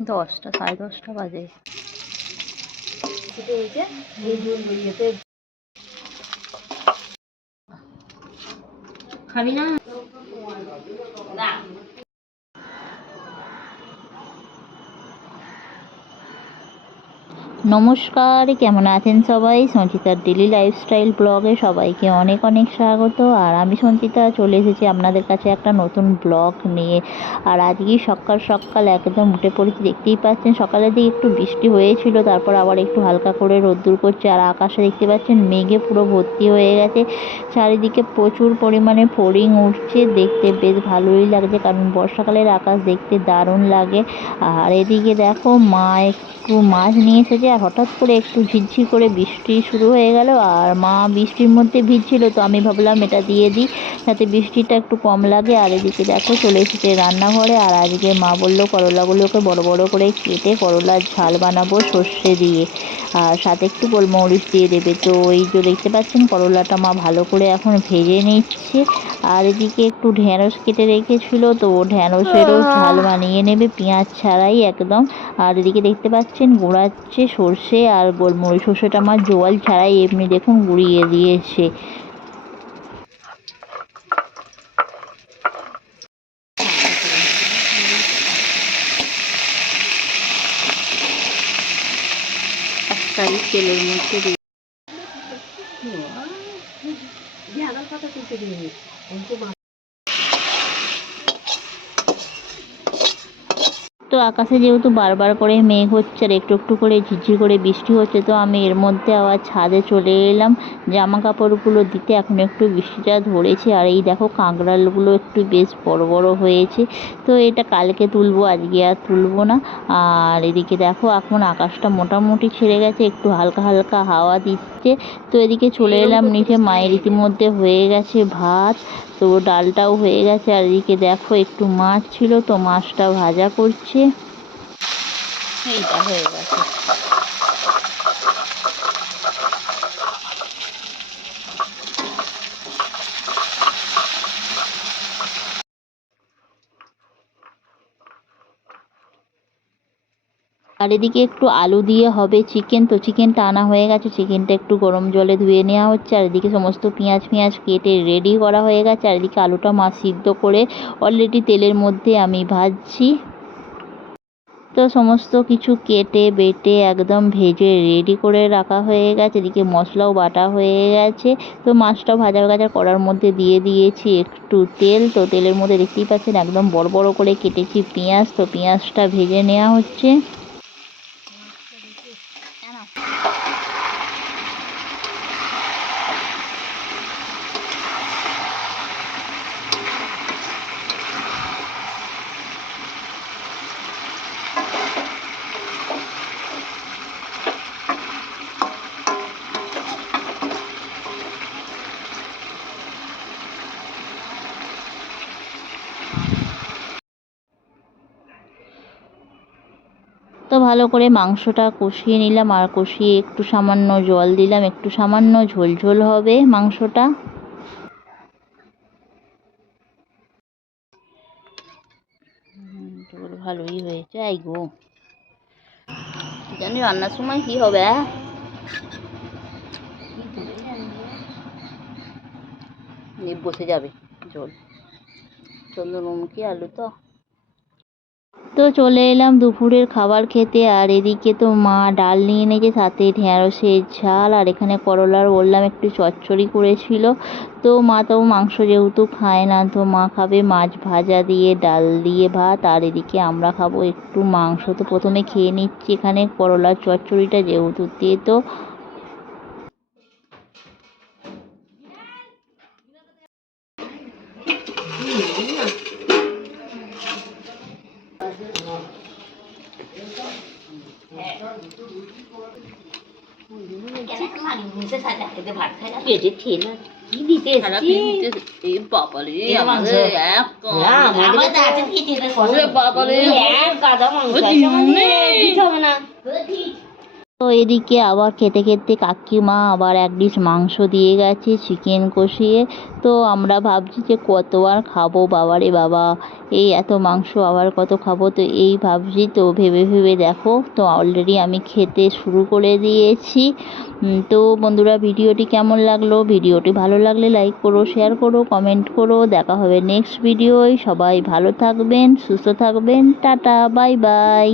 দশটা সাড়ে দশটা বাজে। খাবি না। নমস্কার, কেমন আছেন সবাই? সঞ্চিতার ডেলি লাইফস্টাইল ব্লগে সবাইকে অনেক অনেক স্বাগত। আর আমি সঞ্চিতা, চলে এসেছি আপনাদের কাছে একটা নতুন ব্লগ নিয়ে। আর আজকে সকাল সকাল একদম উঠে পড়েছি, দেখতেই পাচ্ছেন সকালের দিকে একটু বৃষ্টি হয়েছিল, তারপর আবার একটু হালকা করে রোদ্দুর করছে। আর আকাশে দেখতে পাচ্ছেন মেঘে পুরো ভর্তি হয়ে গেছে। চারিদিকে প্রচুর পরিমাণে ফড়িং উঠছে, দেখতে বেশ ভালোই লাগছে, কারণ বর্ষাকালের আকাশ দেখতে দারুণ লাগে। আর এদিকে দেখো, মা একটু মাছ নিয়ে এসেছে। আর হঠাৎ করে একটু ঝিরঝির করে বৃষ্টি শুরু হয়ে গেল আর মা বৃষ্টির মধ্যে ভিজছিল, তো আমি ভাবলাম এটা দিয়ে দিই যাতে বৃষ্টিটা একটু কম লাগে। আর এদিকে দেখো চলে এসেছে রান্নাঘরে আর আজকে মা বলল, করলাগুলোকে বড় বড় করে কেটে করলার ঝাল বানাবো সর্ষে দিয়ে। আর সাথে একটু গোলমরিচ দিয়ে দেবে। তো এই যে দেখতে পাচ্ছেন, করলাটা মা ভালো করে এখন ভেজে নিচ্ছে। আর এদিকে একটু ঢ্যাঁড়স কেটে রেখেছিল তো ও ঢ্যাঁড়সেরও ঝাল বানিয়ে নেবে পেঁয়াজ ছাড়াই একদম। আর এদিকে দেখতে পাচ্ছেন গুঁড়াচ্ছে সর্ষে আর গোলমরিচ সর্ষেটা আমার জোয়াল ছাড়াই এমনি দেখুন গুঁড়িয়ে দিয়েছে। তেলের মধ্যে 这里你我们先把 তো আকাশে যেহেতু বারবার করে মেঘ হচ্ছে আর একটু একটু করে ঝিরঝির করে বৃষ্টি হচ্ছে তো আমি এর মধ্যে আবার ছাদে চলে এলাম। জামা কাপড়গুলো দিতে এখন একটু বৃষ্টিটা ধরেছে আর এই দেখো কাঁকড়ালগুলো একটু বেশ বড় বড় হয়েছে। তো এটা কালকে তুলবো আজকে আর তুলবো না। আর এদিকে দেখো এখন আকাশটা মোটামুটি ছেড়ে গেছে একটু হালকা হালকা হাওয়া দিচ্ছে। তো এদিকে চলে এলাম নিচে মায়ের ইতিমধ্যে হয়ে গেছে ভাত। তো ডালটাও হয়ে গেছে, আর এদিকে দেখো একটু মাছ ছিল, তো মাছটা ভাজা করছে। এইটা হয়ে গেছে। আর এদিকে একটু আলু দিয়ে হবে চিকেন তো চিকেনটা আনা হয়ে গেছে। চিকেনটা একটু গরম জলে ধুয়ে নেওয়া হচ্ছে। আর এদিকে সমস্ত পেঁয়াজ পেঁয়াজ কেটে রেডি করা হয়ে গেছে। আর এদিকে আলুটা মা সিদ্ধ করে অলরেডি তেলের মধ্যে আমি ভাজছি। তো সমস্ত কিছু কেটে বেটে একদম ভেজে রেডি করে রাখা হয়ে গেছে। এদিকে মশলাও বাটা হয়ে গেছে। তো মাছটা ভাজা গেছে কড়ার মধ্যে দিয়ে দিয়েছি একটু তেল। তো তেলের মধ্যে দেখতেই পাচ্ছেন, একদম বড় বড় করে কেটেছি পেঁয়াজ। তো পেঁয়াজটা ভেজে নেওয়া হচ্ছে। তো ভালো করে মাংসটা কষিয়ে নিলাম আর কষিয়ে একটু সামান্য জল দিলাম, একটু সামান্য ঝোল ঝোল হবে মাংসটা। ঝোল ভালোই হয়েছে এই গো। জানি রান্নার সময় কি হবে? বসে যাবে ঝোল চন্দ্রমুখী আলু তো। তো চলে এলাম দুপুরের খাবার খেতে, আর এদিকে তো মা ডাল নিয়ে এনেছে, সাথে ঢ্যাঁড়সের ঝাল, আর এখানে করলার বললাম একটু চচ্চড়ি করেছিল। তো মা তো মাংস যেহেতু খায় না, তো মা খাবে মাছ ভাজা দিয়ে, ডাল দিয়ে ভাত, আর এদিকে আমরা খাব একটু মাংস। তো প্রথমে খেয়ে নিচ্ছি এখানে করলার চচ্চড়িটা যেহেতু, দিয়ে তো পেটে ঠেলা কি দিতে এসছি বাবারে আমাদের না আমাদের তো আছে কি দিতে ওরে বাবারে। এক গাদা মাংস ওরে আছে আমাদের দিনে। দিতে হবে না তো এদিকে আবার খেতে খেতে কাকিমা আবার এক ডিশ মাংস দিয়ে গেছে চিকেন কষিয়ে। তো আমরা ভাবছি যে কত আর খাব? বাবারে বাবা, এই এত মাংস আবার কত খাব? তো এই ভাবছি, তো ভেবে ভেবে দেখো, তো অলরেডি আমি খেতে শুরু করে দিয়েছি। তো বন্ধুরা, ভিডিওটি কেমন লাগল? ভিডিওটি ভালো লাগলে লাইক করো শেয়ার করো কমেন্ট করো। দেখা হবে নেক্সট ভিডিওয় সবাই ভালো থাকবেন, সুস্থ থাকবেন। Tata bye bye